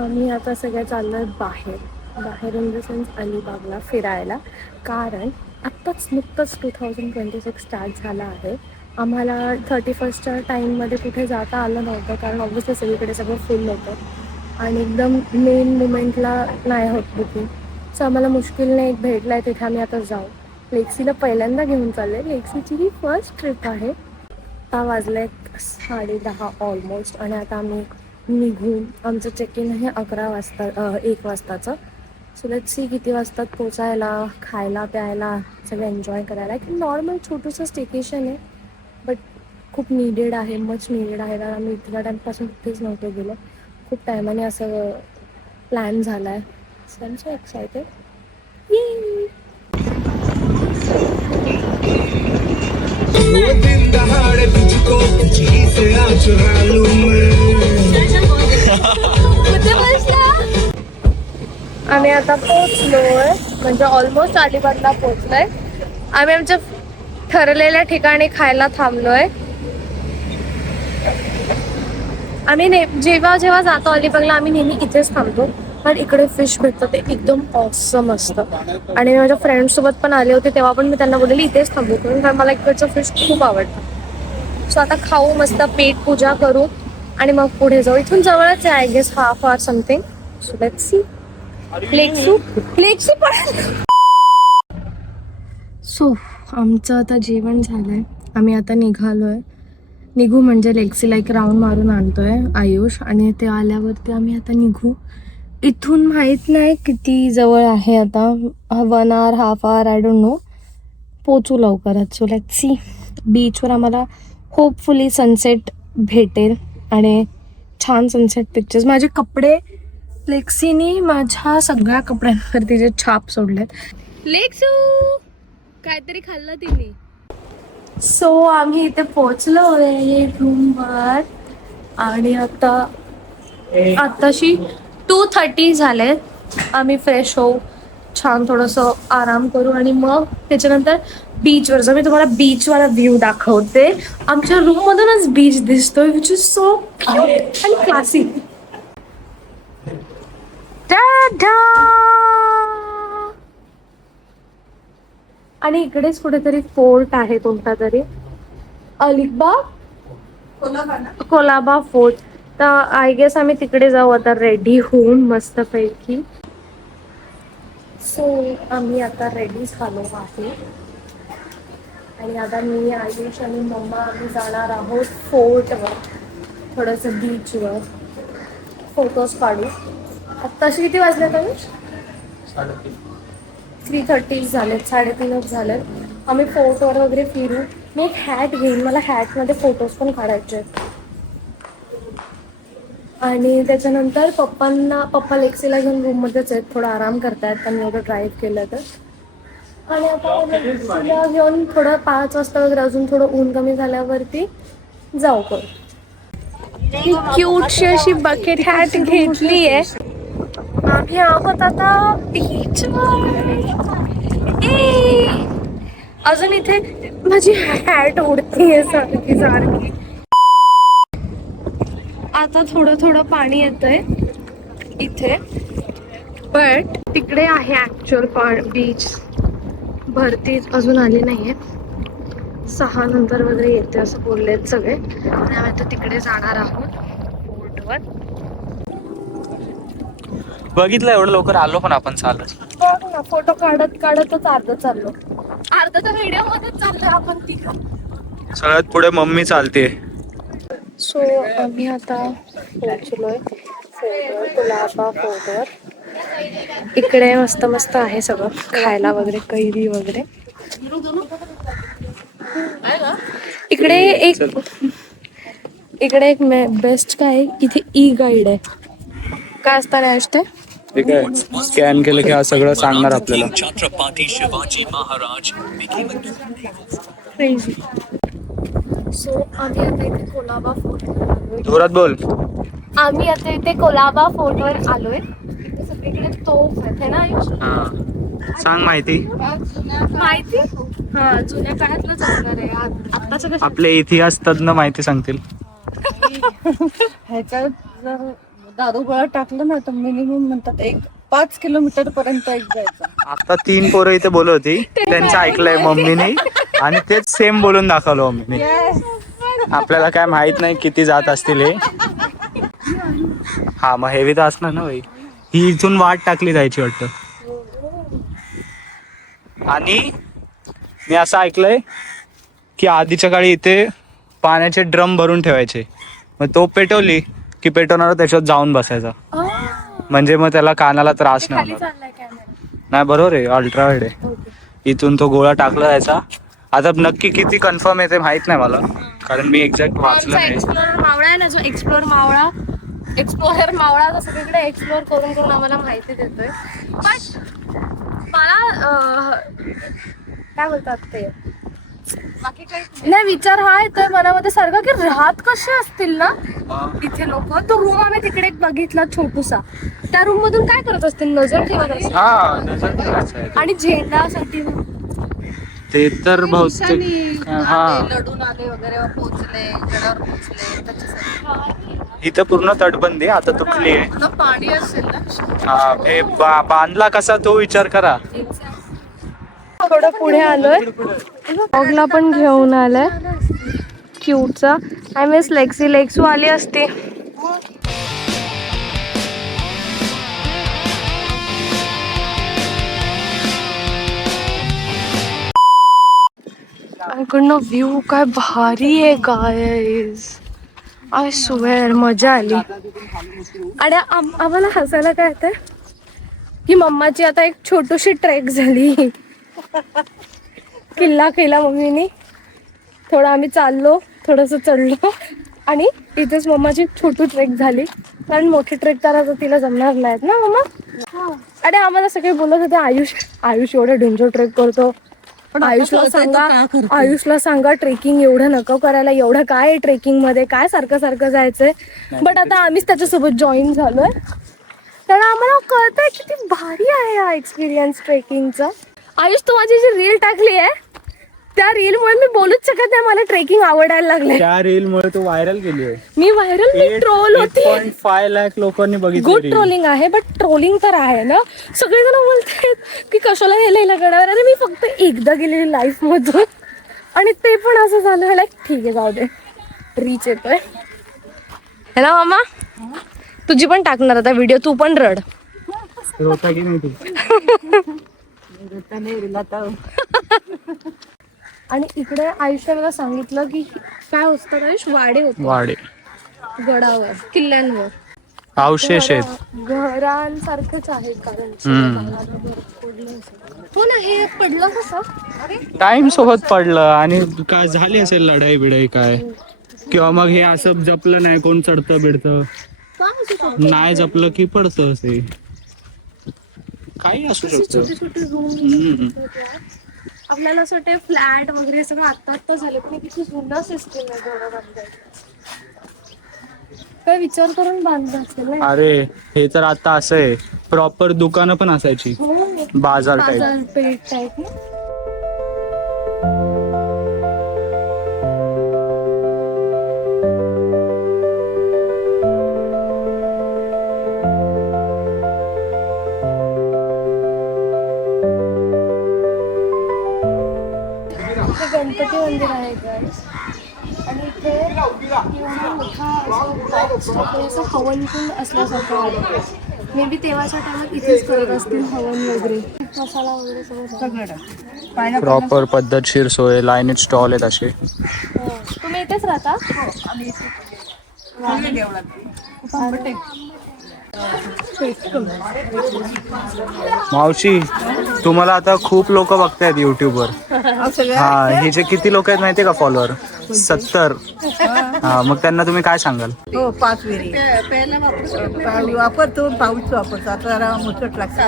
आम्ही आता सगळ्या चाललोय बाहेर इन द सेन्स अलिबागला फिरायला. कारण आत्ताच नुकतंच 2026 स्टार्ट झाला आहे. आम्हाला 31च्या टाईममध्ये कुठे जाता आलं नव्हतं, कारण ऑब्व्हियसली सगळीकडे सगळं फुल होतं आणि एकदम मेन मुमेंटला नाही होत बुकिंग. सो आम्हाला मुश्किलने एक भेटला आहे, तिथे आम्ही आता जाऊ. लेक्सीला पहिल्यांदा घेऊन चालले. लेक्सीची ही फर्स्ट ट्रिप आहे. आता वाजले 10:30 ऑलमोस्ट आणि आता आम्ही निघून, आमचं चेक इन आहे 11 वाजता 1 वाजताचं. सो लेट्स सी किती वाजतात पोचायला, खायला प्यायला, सगळं एन्जॉय करायला. एक नॉर्मल छोटंसं स्टेकेशन आहे, बट खूप नीडेड आहे, मच नीडेड आहे. कारण आम्ही इतक्या टाईमपासून कुठेच नव्हतो गेलो. खूप टायमाने असं प्लॅन झाला आहे. So I am so excited. आम्ही आता पोचलोय, म्हणजे ऑलमोस्ट अलिबागला पोचलोय. आम्ही आमच्या ठरलेल्या ठिकाणी खायला थांबलोय. आम्ही जेव्हा जातो अलिबागला आम्ही नेहमी इथेच थांबतो, पण इकडे फिश भेटतं ते एकदम ऑसम असतं. आणि माझ्या फ्रेंड्ससोबत पण आले होते, तेव्हा पण मी त्यांना बोललेली इथेच थांबू, कारण मला इकडचं फिश खूप आवडतं. सो आता खाऊ, मस्त पेट पूजा करू आणि मग पुढे जाऊ. इथून जवळच आहे, I guess half hour something. So let's see. So आमचं आता जेवण झालंय. आम्ही आता निघू म्हणजे लेक्सीला एक राऊंड मारून आणतोय आयुष, आणि ते आल्यावरती आम्ही आता निघू. इथून माहीत नाही किती जवळ आहे आता, 1 hour half hour I don't know. पोचू लवकरच. So let's see. बीचवर आम्हाला होपफुली सनसेट भेटेल आणि छान सनसेट पिक्चर्स. माझे कपडे, लेक्सीनी माझ्या सगळ्या कपड्यांवर तिचे छाप सोडलेत. लेक्सू काहीतरी खाल्लं तिने. सो आम्ही इथे पोचलो आहे रूमवर आणि आताशी 2:30 झाले. आम्ही फ्रेश होऊ, छान थोडंसं आराम करू आणि मग त्याच्यानंतर बीचवर जाऊ. मी तुम्हाला बीचवाला व्ह्यू दाखवते. आमच्या रूममधूनच बीच दिसतोय, विच इज सो क्यूट आणि क्लासी. आणि इकडेच कुठेतरी फोर्ट आहे कोणता तरी, कोलाबा फोर्ट. तर आय गेस आम्ही तिकडे जाऊ आता रेडी होऊन मस्तपैकी. सो आम्ही आता रेडी झालो आहे आणि आता मी, आयुष आणि मम्मा आम्ही जाणार आहोत फोर्टवर, थोडंसं बीचवर फोटोज काढू. आत्ताशी किती वाजले आयुष? 3:30 झालेत, 3:30 झालेत. आम्ही फोर्टवर वगैरे फिरू. मी एक हॅट घेईन, मला हॅटमध्ये फोटोज पण काढायचे आहेत. आणि त्याच्यानंतर पप्पा लेक्सीला घेऊन रूममध्येच आहेत, थोडा आराम करतायत त्यांनी एवढं ड्राईव्ह केलं तर. आणि आता लेक्सीला घेऊन थोडं 5 वाजता वगैरे अजून थोडं ऊन कमी झाल्यावरती जाऊ करू. ही क्यूटशी अशी बकेट हॅट घेतली आहे. आम्ही आहोत आता बीचवर. अजून इथे माझी हॅट उडतीये सारखी. आता थोडं पाणी येतंय इथे, बट तिकडे आहे ऍक्च्युअल बीच. भरती अजून आली नाहीये, 6 नंतर वगैरे येते असं बोललेत सगळे. आणि आम्ही आता तिकडे जाणार आहोत फोर्टवर. बघितलं एवढं लवकर आलो पण आपण चालत. फोटो काढतच अर्ध चाललो, अर्ध तर व्हिडिओ मध्येच चाललोय आपण तिकडं. सगळ्यात पुढे मम्मी चालते. सो आम्ही आता पोहोचलोय फोर्टवर, कोलाबा फोर्टवर. इकडे मस्त आहे सगळं खायला वगैरे, कैरी वगैरे. इकडे एक बेस्ट काय आहे, इथे ई गाईड आहे. काय असतं ना ते? ठीक आहे, स्कॅन केलं की हा सगळं सांगणार आपल्याला. छत्रपती शिवाजी महाराज. सो आम्ही आता इथे कोलाबा फोर्टवर जोरात बोल. आम्ही आता इथे कोलाबा फोर्टवर आलोय. इथे सगळीकडे तोफ आहे ना आयुष? सांग माहिती. हा, जुन्या काळातलंच असणार आहे. आत्ताचं कसं आपले इतिहास तज्ञ माहिती सांगतील. ह्याच्यात जर दारू गोळा टाकलं ना तर मिनिमम म्हणतात 5 किलोमीटर पर्यंत जायचं. आता 3 पोरं इथे बोलत होती, त्यांचं ऐकलंय मम्मीने आणि तेच सेम बोलून दाखवलं मम्मीने. आपल्याला काय माहित नाही किती जात असतील हे. हा मग हेवी तर असणार ना भाई. ही इथून वाट टाकली जायची वाटतं. आणि मी असं ऐकलंय की आधीच्या काळी इथे पाण्याचे ड्रम भरून ठेवायचे, मग तो पेटवली की पेटवणार त्याच्यात जाऊन बसायचा, म्हणजे मग त्याला कानाला त्रास नाही खाली होणार. चाललाय कॅमेरा. नाही बरोबर आहे, अल्ट्रावाईड आहे. इथून तो गोळा टाकला जायचा. आता नक्की किती कन्फर्म आहे ते माहित नाही मला, कारण मी एक्झॅक्ट वाचलं नाही. एक्सप्लोरर मावळा आहे ना, जो एक्सप्लोरर मावळा तो सगळीकडे एक्सप्लोर करून करून आम्हाला माहिती देतोय. पण मला काय बोलतात ते बाकी काही नाही विचार हा येतोय मनामध्ये सारखा की राहत कसे असतील ना इथे लोक. तो रूम आम्ही तिकडे एक बघितला छोटूसा, त्या रूम मधून काय करत असतील, नजर ठेवत असतील. हा नजर ठेवायचं आहे. आणि झेंडासाठी ते तर बहुतेक हा लढून आले वगैरे पोहोचले, गडावर पोहोचले त्याच्यासाठी. इथं पूर्ण तटबंदी आता तुटली आहे. आता पाणी असेल ना. हा हे बांधला कसा तो विचार करा. थोडं पुढे आलोय, डॉगला पण घेऊन आलाय क्यूटचा. I miss Lexi. लेक्सू आली असते. इकडनं व्ह्यू काय भारी आहे गाईज. आय स्वेअर मजा आली. आणि आम्हाला हसायला काय येतंय की मम्माची आता एक छोटीशी ट्रेक झाली. किल्ला केला मम्मीनी, थोडं आम्ही चाललो, थोडंसं चढलो आणि इथेच मम्माची छोटी ट्रेक झाली. कारण मोठी ट्रेक तर आता तिला जमणार नाहीत ना मम्मा. आणि आम्हाला सगळे बोलत होते आयुष एवढं डेंजर ट्रेक करतो. आयुषला सांगा ट्रेकिंग एवढं नको करायला, एवढं काय ट्रेकिंग मध्ये काय सारखं सारखं जायचंय. बट आता आम्हीच त्याच्यासोबत जॉईन झालोय, तर आम्हाला कळतंय किती भारी आहे हा एक्सपिरियन्स ट्रेकिंगचा. आयुष तू माझी जी रील टाकली आहे त्या रील मुळे मी बोलूच शकत नाही, मला ट्रेकिंग आवडायला लागले. त्या रील मुळे तू व्हायरल गेली आहे. मी व्हायरल, मी ट्रोल होती. 8.5 लाख लोकांनी बघितली. गुड ट्रोलिंग आहे, बट ट्रोलिंग तर आहे ना. सगळेजण बोलतात की कशाला गेलेला गडावर. अरे मी फक्त एकदा गेलेली लाईफ मधून, आणि ते पण असं झालं लाईक ठीक आहे जाऊ दे, रीच येतोय. हॅलो मामा, तुझी पण टाकणार आता व्हिडिओ, तू पण रड. रोता की नाही तू? आणि इकडे आयुष्याला सांगितलं की काय असतं आयुष, वाडे होते वाडे गडावर, किल्ल्यांवर अवशेष आहेत. घरांसारखेच आहेत. कारण हो ना, हे पडलं कसं टाइम सोबत पडलं आणि काय झाली असेल लढाई बिडाई काय, किंवा मग हे असं जपलं नाही, कोण चढतं बिडतं नाही जपलं की पडतं. असे काही असू शकतं. छोटे छोटे रूम आपल्याला असं वाटतं फ्लॅट वगैरे सगळं आत्ता झालं, पण किती जुना सिस्टम आहे घरं बांधायचं. काय विचार करून बांधलं असेल ना. अरे हे तर आता असं आहे, प्रॉपर दुकानं पण असायची, बाजार टाईप. बाजारपेठ टाईप ना. गणपती मंदिर आहे guys. आणि इथे एवढा मोठा असं हवन कुंड असल्यासारखं आहे. मे बी तेव्हाच्या टायमात इथेच करत असतील हवन वगैरे, मसाला वगैरे सगळं. प्रॉपर पद्धतशीर सोय, लाईनीत स्टॉल आहेत असे. तुम्ही इथेच राहता? मावशी तुम्हाला आता खूप लोक बघतायत युट्यूबवर. हा हे जे किती लोक आहेत माहितीये का फॉलोअर? 70. हा मग त्यांना तुम्ही काय सांगाल? हो 5 विहिरी वापरतो, पाऊस वापरतो. आता जरा मुसट लागतं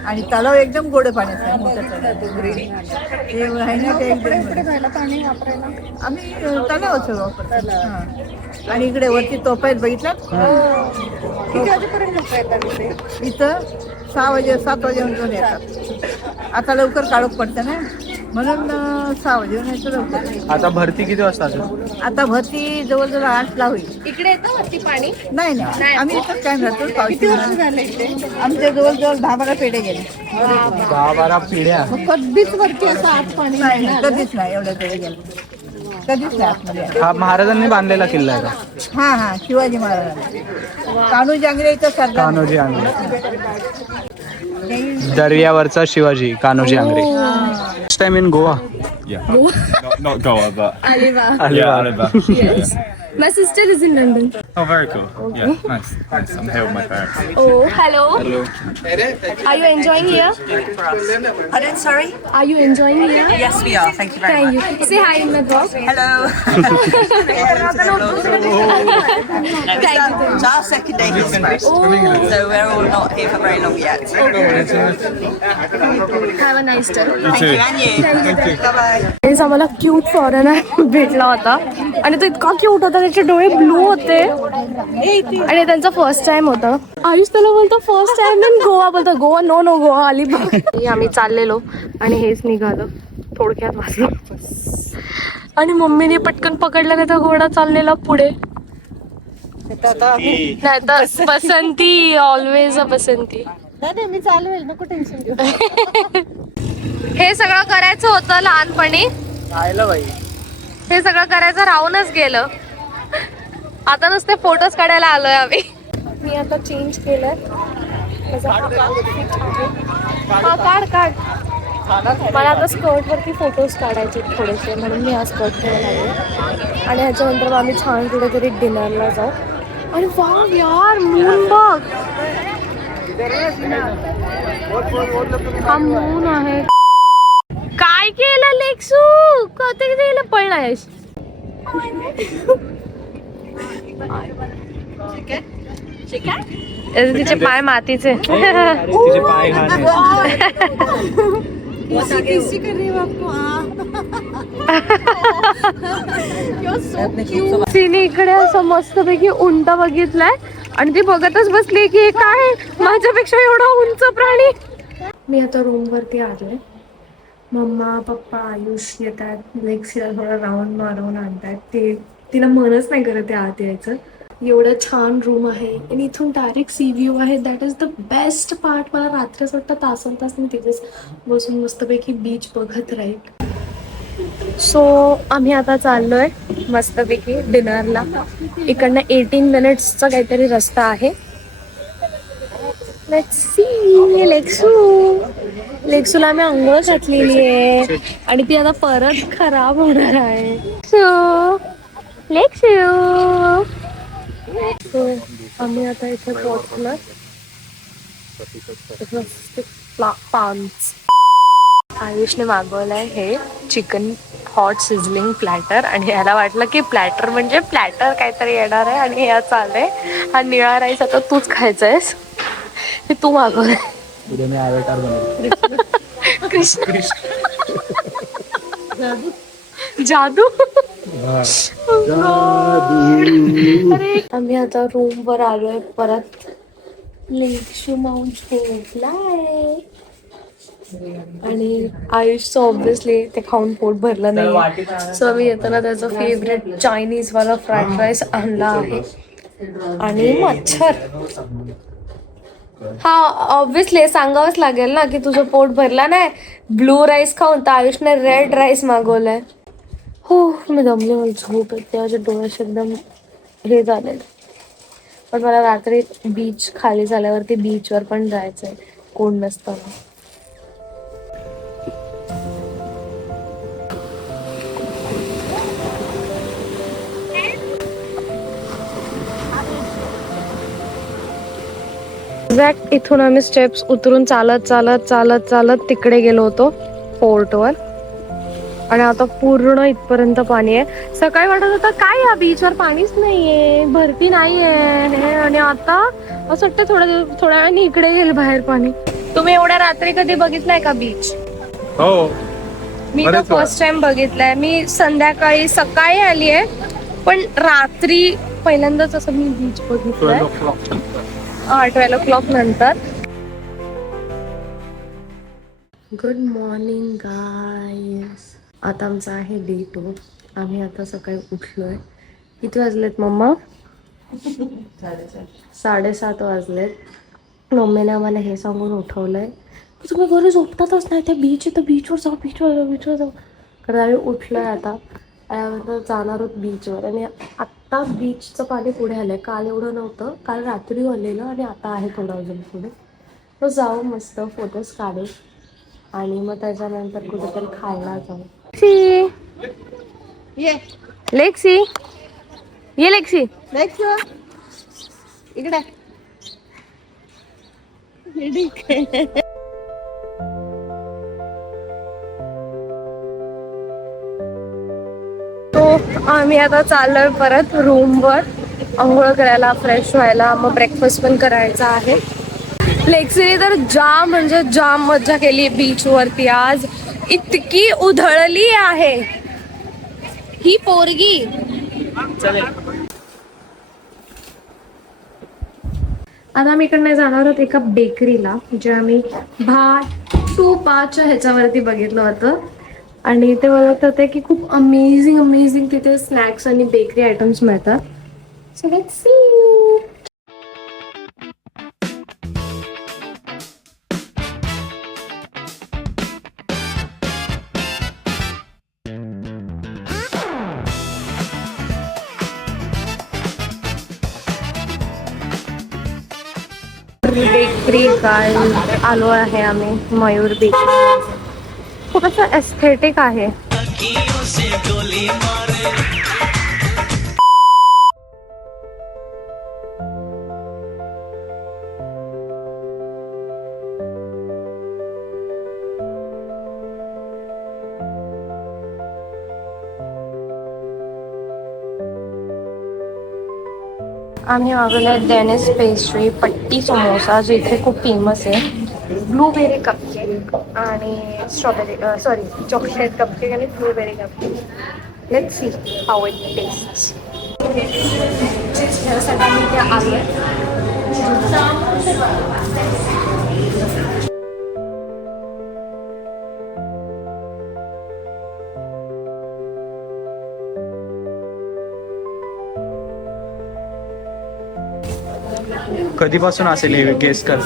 आणि तलाव एकदम गोड पाण्याचा आहे, मोठं ते आहे ना, ते एकदम पाणी वापरायला आम्ही तलावाचं वापरतो. आणि इकडे वरती तोफा आहेत बघितलं. किती वाजेपर्यंत लोक येतात इथं? 6 वाजे 7 वाजेपर्यंत येतात. आता लवकर काळोख पडतं ना. म्हणून 6 वाजे यायचं लवकर. आता भरती किती वाजता असेल? आता भरती जवळजवळ 8ला होईल. इकडे येतं वरती पाणी? नाही नाही आम्ही इथंच काय राहतो पावशी. आमच्या जवळजवळ 10-12 पेढे गेले. 10-12 पिढ्या. मग कधीच वरती असं आत पाणी नाही कधीच नाही एवढे पेढे गेले. कधीच नाही आतमध्ये. हा महाराजांनी बांधलेला किल्ला आहे का? हा शिवाजी महाराज. कान्होजी आंग्रे इथं सरदार. कान्होजी आंग्रे. दर्यावरचा Shivaji Kanhoji Angre. Next time in Goa. Yeah. Not Goa, but Alibag. yeah, Alibaba. Yes. My sister is in London. Oh, very cool. Yeah, nice. I'm here with my parents. Oh, hello. Are you enjoying here? Pardon, sorry? Are you enjoying here? Yes, we are. Thank you very much. Thank you. Say hi in my vlog. Hello. Thank you. It's our second day here, so we're all not here for very long yet. Have a nice day. Thank you, and you. Bye-bye. तेच आम्हाला cute foreigner भेटला होता आणि तो इतका cute होता, त्याचे डोळे ब्लू होते आणि त्यांचा फर्स्ट टाइम होता. आयुष त्याला बोलतो फर्स्ट टाइम इन गोवा, बोलतो गोवा नो नो गोवा अलिबाग. आम्ही चाललेलो आणि हेच निघालं थोडक्यात वाचलं आणि मम्मीने पटकन पकडला नाही तर घोडा चाललेला पुढे. नाही तर पसंती ऑलवेज अ पसंती. मी चालवेल नको टेन्शन घेऊ. हे सगळं करायचं होतं लहानपणी, बाई. हे सगळं करायचं राहूनच गेलं. आता नुसते फोटोज काढायला आलोय आम्ही. मी आता चेंज केलंय. हा काढ काढ. मला आता स्कर्ट वरती फोटोज काढायचे थोडेसे, म्हणून मी हा स्कर्ट घ्यायला आले आणि ह्याच्यानंतर मग आम्ही छान कुठेतरी डिनरला जाऊ. आणि वाव यार मून बघ, हा मून आहे. काय केलं लेक्सू, कधी गेलं पळलायस. तिचे पाय मातीचे. तिचे पाय घाण आहेत. तिने इकडे असं मस्तपैकी उंट बघितलाय आणि ती बघतच बसली की हे काय, माझ्यापेक्षा एवढा उंच प्राणी. मी आता रूम वरती आले. मम्मा पप्पा आयुष येतात, लेक्सीला थोडा राऊंड मारून आणतात. ते तिला मनच नाही करत ते आत यायचं. एवढं छान रूम आहे आणि इथून डायरेक्ट सी व्ह्यू आहे. That is the best part. मला रात्रीच वाटतं तासन तास मी तिथेच बसून मस्तपैकी बीच बघत राहील. सो आम्ही आता चाललोय मस्तपैकी डिनरला. इकडनं 18 मिनिट्सचा काहीतरी रस्ता आहे. Let's see. लेक्सूला आम्ही आंघोळ घातलेली आहे आणि ती आता परत खराब होणार आहे. सो आम्ही आता इथे पोहोचलो. आयुषने मागवलंय हे चिकन हॉट सिझलिंग प्लॅटर आणि याला वाटलं की प्लॅटर म्हणजे प्लॅटर काहीतरी येणार आहे आणि या चाललंय. हा निळा राईस आता तूच खायचा आहेस, हे तू मागवलंय. उद्या मी अवतार बनवतो. कृष्ण जादू. अरे आम्ही आता रूम वर आलोय परत. लेक्शू माउंट भेटलाय आणि आयुषचं ऑब्विसली ते खाऊन पोट भरलं नाही. सो आम्ही येताना त्याचा फेवरेट चायनीज वाला फ्राईड राईस आणला आहे आणि मच्छर. हा ऑब्विसली सांगावंच लागेल ना की तुझं पोट भरला नाही ब्लू राईस खाऊन, तर आयुषने रेड राईस मागवलाय. हो मी दमले, मला झोप येते, माझ्या डोळ्याशी एकदम हे झाले. पण मला रात्री बीच खाली झाल्यावरती बीचवर पण जायचंय कोण नसताना. एक्झॅक्ट इथून आम्ही स्टेप्स उतरून चालत चालत चालत चालत तिकडे गेलो होतो फोर्टवर आणि आता पूर्ण इथपर्यंत पाणी आहे. सकाळी वाटत होतं काय या बीचवर पाणीच नाहीये, भरती नाहीये आणि आता असं वाटतं थोड्या वेळाने इकडे येईल बाहेर पाणी. तुम्ही एवढ्या रात्री कधी बघितलाय का बीच? हो मी तर फर्स्ट टाइम बघितलाय. मी संध्याकाळी सकाळी आली आहे पण रात्री पहिल्यांदाच असं मी बीच बघितलंय. 12 o'clock नंतर. Good morning guys. आता आमचा आहे डे 2. आम्ही आता सकाळी उठलोय. किती वाजलेत मम्मा? 7:30 वाजलेत. मम्मीने आम्हाला हे सांगून उठवलंय, तुम्ही घरी झोपतातच नाही, त्या बीच आहे तर बीचवर जाऊ, बीचवर जाऊ. कारण आम्ही उठलोय आता आणि जाणार आहोत बीचवर. आणि आत्ता बीचचं पाणी पुढे आलंय. काल एवढं नव्हतं, काल रात्री आलेलं आणि आता आहे थोडं अजून पुढे. तर जाऊ मस्त फोटोज काढू आणि मग त्याच्यानंतर कुठेतरी खायला जाऊ. लेक्सी ये, लेक्सी इकडे तो आम्ही आता चाललोय परत रूमवर आंघोळ करायला, फ्रेश व्हायला, मग ब्रेकफास्ट पण करायचा आहे. लेक्सीने तर जाम म्हणजे जाम मज्जा केली बीच वरती. आज इतकी उधळली आहे ही पोरगी. आता आम्ही इकडनं जाणार आहोत एका बेकरीला, जे आम्ही भात तुपाच्या ह्याच्यावरती बघितलं होतं आणि ते बोलत होते की खूप अमेझिंग तिथे स्नॅक्स आणि बेकरी आयटम्स मिळतात. So let's C. बेकरी काय आलो आहे आम्ही, मयूर बेकरी. खूप असं एस्थेटिक आहे. आम्ही मागवलं डेनिस पेस्ट्री, पट्टी समोसा, जे इथे खूप फेमस आहे. ब्लूबेरी कपकेक आणि स्ट्रॉबेरी चॉकलेट कपकेक आणि blueberry cupcake. Let's see how it tests. ह्यासाठी आम्ही इथे आलो आहे. कधीपासून असेल हे गेस कर.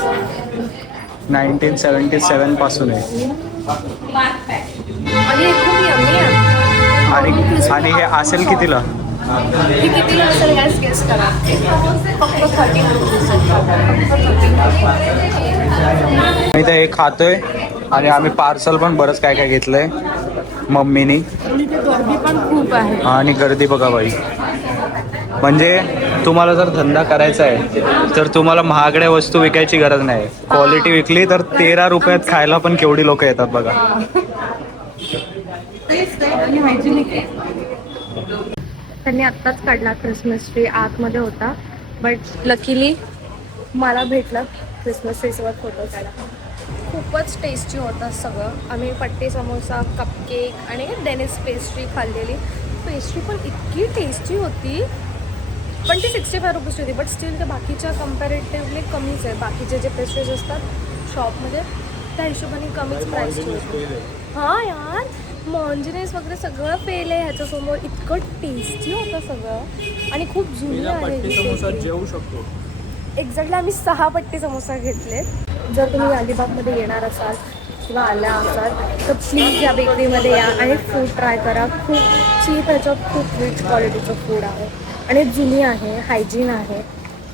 1977 पासून आहे. आणि खूप यम्मी आहे. आणि हे असेल कितीला? हे कितीला असेल गॅस गेस करा. फक्त 30 रुपीज. मी तर हे खातोय आणि आम्ही पार्सल पण बरंच काय काय घेतलंय मम्मीनी. आणि ते गर्दी पण खूप आहे. आणि गर्दी बघा बाई. म्हणजे तुम्हाला जर धंदा करायचा आहे तर तुम्हाला महागड्या वस्तू विकायची गरज नाही. क्वालिटी विकली तर 13 रुपयात खायला पण केवढी लोक येतात बघा. त्यांनी आत्ताच काढला क्रिसमस ट्री, आतमध्ये होता, बट लकीली मला भेटलं क्रिसमस ट्रीसोबत फोटो काढा. खूपच टेस्टी होतं सगळं. आम्ही पट्टी समोसा, कपकेक आणि डेनिस पेस्ट्री खाल्लेली. पेस्ट्री पण इतकी टेस्टी होती, पण ती 65 रुपीजची होती. बट स्टील ते बाकीच्या कम्पॅरेटिव्हली कमीच आहे. बाकीचे जे पेस्ट्रीज असतात शॉपमध्ये त्या हिशोबाने कमीच प्राईस होती. हां यार, मॉन्जिनेस वगैरे सगळं फेल आहे ह्याच्यासमोर. इतकं टेस्टी होतं सगळं आणि खूप जुनी आहे. जेवू शकतो. एक्झॅक्टली आम्ही 6 पट्टी समोसा घेतलेत. जर तुम्ही अलिबागमध्ये येणार असाल किंवा आल्या असाल तर प्लीज या बेकरीमध्ये या आणि फूड ट्राय करा. खूप चीप ह्याच्यात खूप रिच क्वालिटीचं फूड आहे आणि जुनी आहे, हायजीन आहे,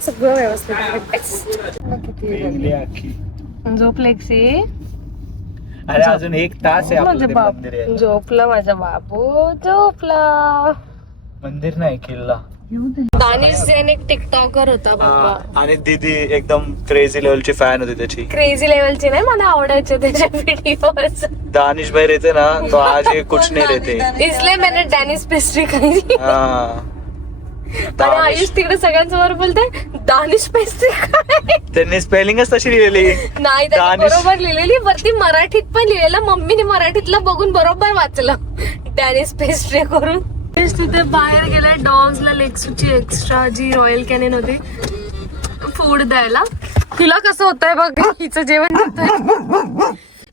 सगळं व्यवस्थित आहे. बेस्ट. झोप लेक्सी. अरे अजून 1 तास आहे माझं आपलं बाप मंदिर आहे. झोपला, माझा बाबू झोपला. मंदिर नाही, किल्ला. दानिश जैन एक टिकटॉकर होता बाबा. आणि दीदी एकदम क्रेझी लेवलची फॅन होती त्याची. क्रेझी लेवलची नाही, मला आवडायचे त्याचे व्हिडिओज. दानिश भाई रहते ना तो आज ये कुछ नहीं रहते. इसलिए मैंने डेनिस पेस्ट्री खाई. हाँ. आणि आयुष तिकडे सगळ्यांसमोर बोलते दानिश पेस्ट्री काय. त्यांनी स्पेलिंगच तशी लिहिलेली. नाही, त्यांनी बरोबर लिहिलेली. वरती मराठीत पण लिहिलेलं. मम्मीने मराठीतला बघून बरोबर वाचलं, डेनिस पेस्ट्री करून. तिथे बाहेर गेले डॉग्सला लेक्सूची एक्स्ट्रा जी रॉयल कॅनिन होती फूड द्यायला. तिला कसं होतंय बघ, हिचं जेवण देतोय.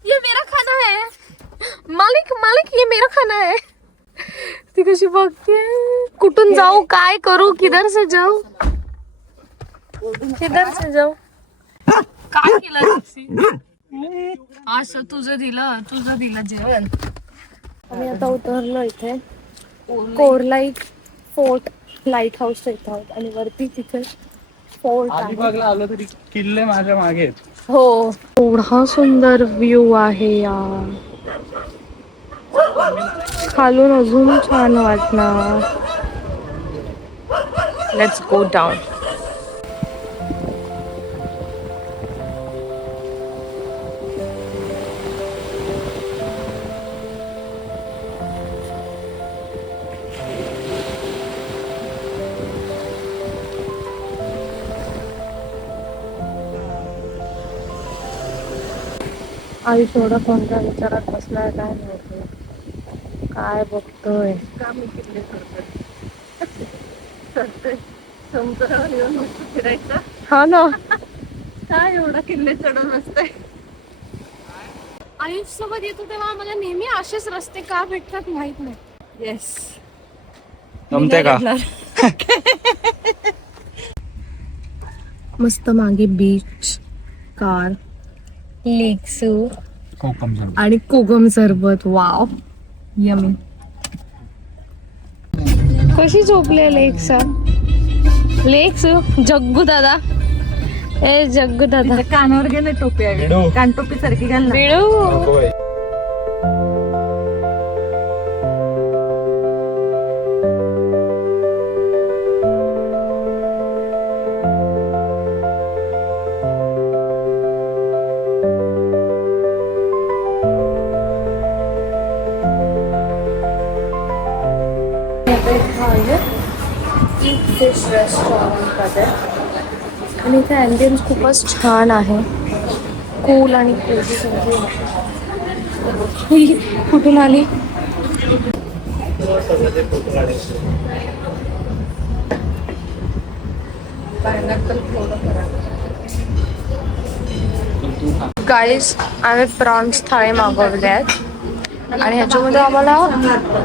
ये मेरा खाना कशी बघते. कुठून जाऊ, काय करू, किधर से जाऊ, किधर से जाऊ. काय केलं असं तुझं दिलं जेवण. आम्ही आता उतरलो इथे कोरलाई फोर्ट लाईट हाऊसच्या इथं आहोत आणि वरती तिथे फोर्ट आहे. अलिबागला आलो तरी किल्ले माझ्या मागे आहेत. हो, एवढा सुंदर व्ह्यू आहे यार. खालून अजून छान वाटणार. Let's go down. आई थोडं कोणत्या विचारात बसलाय काय माहिती. काय बघतोय. हा ना. काय एवढा किल्ले चढून असते. आयुष्यासोबत येतो तेव्हा आम्हाला नेहमी असेच रस्ते का भेटतात माहित नाही. येस. जमते का? मस्त मागे बीच, कार, लेक्सू आणि कोकम सरबत. Wow, yummy. कशी झोपले लेक्स जग्गू दादा. ए जग्गू दादा, कानावर गेले टोपी आहे, कानटोपी सारखी घाल ना. बिळू. फिश रेस्टॉरंटमध्ये आणि इथे ॲम्बियन्स खूपच छान आहे. कूल आणि कुठून आली. गाईस, आम्ही प्रॉन्स थाळी मागवले आहेत आणि ह्याच्यामध्ये आम्हाला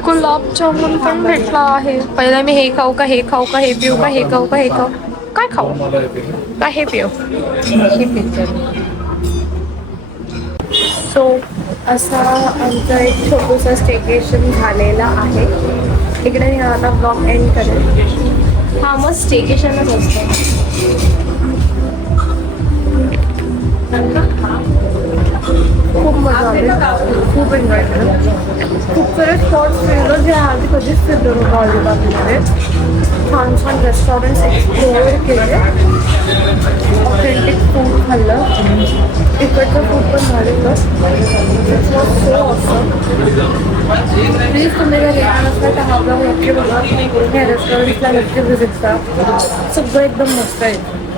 गुलाबजामुन पण भेटला आहे. पहिला मी हे खाऊ का, हे खाऊ का, हे पिऊ का, हे खाऊ का, हे खाऊ काय खाऊ का, हे पिऊ, हे पिऊ. सो असा आमचं एक छोटंसं स्टेकेशन झालेलं आहे. इकडे मी आता ब्लॉग एंड करेन. हा मग स्टेकेशनच असतं. खूप मजा आली, खूप एन्जॉय केलं. खूप सारे स्पॉट्स फिरलो जे आधी कधीच फिरलो नव्हतं अलिबागमध्ये. छान छान रेस्टॉरंट्स एक्सप्लोअर केले. ऑथेंटिक फूड खाल्लं. इकडचं फूड पण झालेलं. So awesome. प्लीज तुम्ही जर येणार असला तर हा ब्लॉग नक्की बघा. ह्या रेस्टॉरंट्सला नक्की व्हिजिट करा. सगळं एकदम मस्त आहे.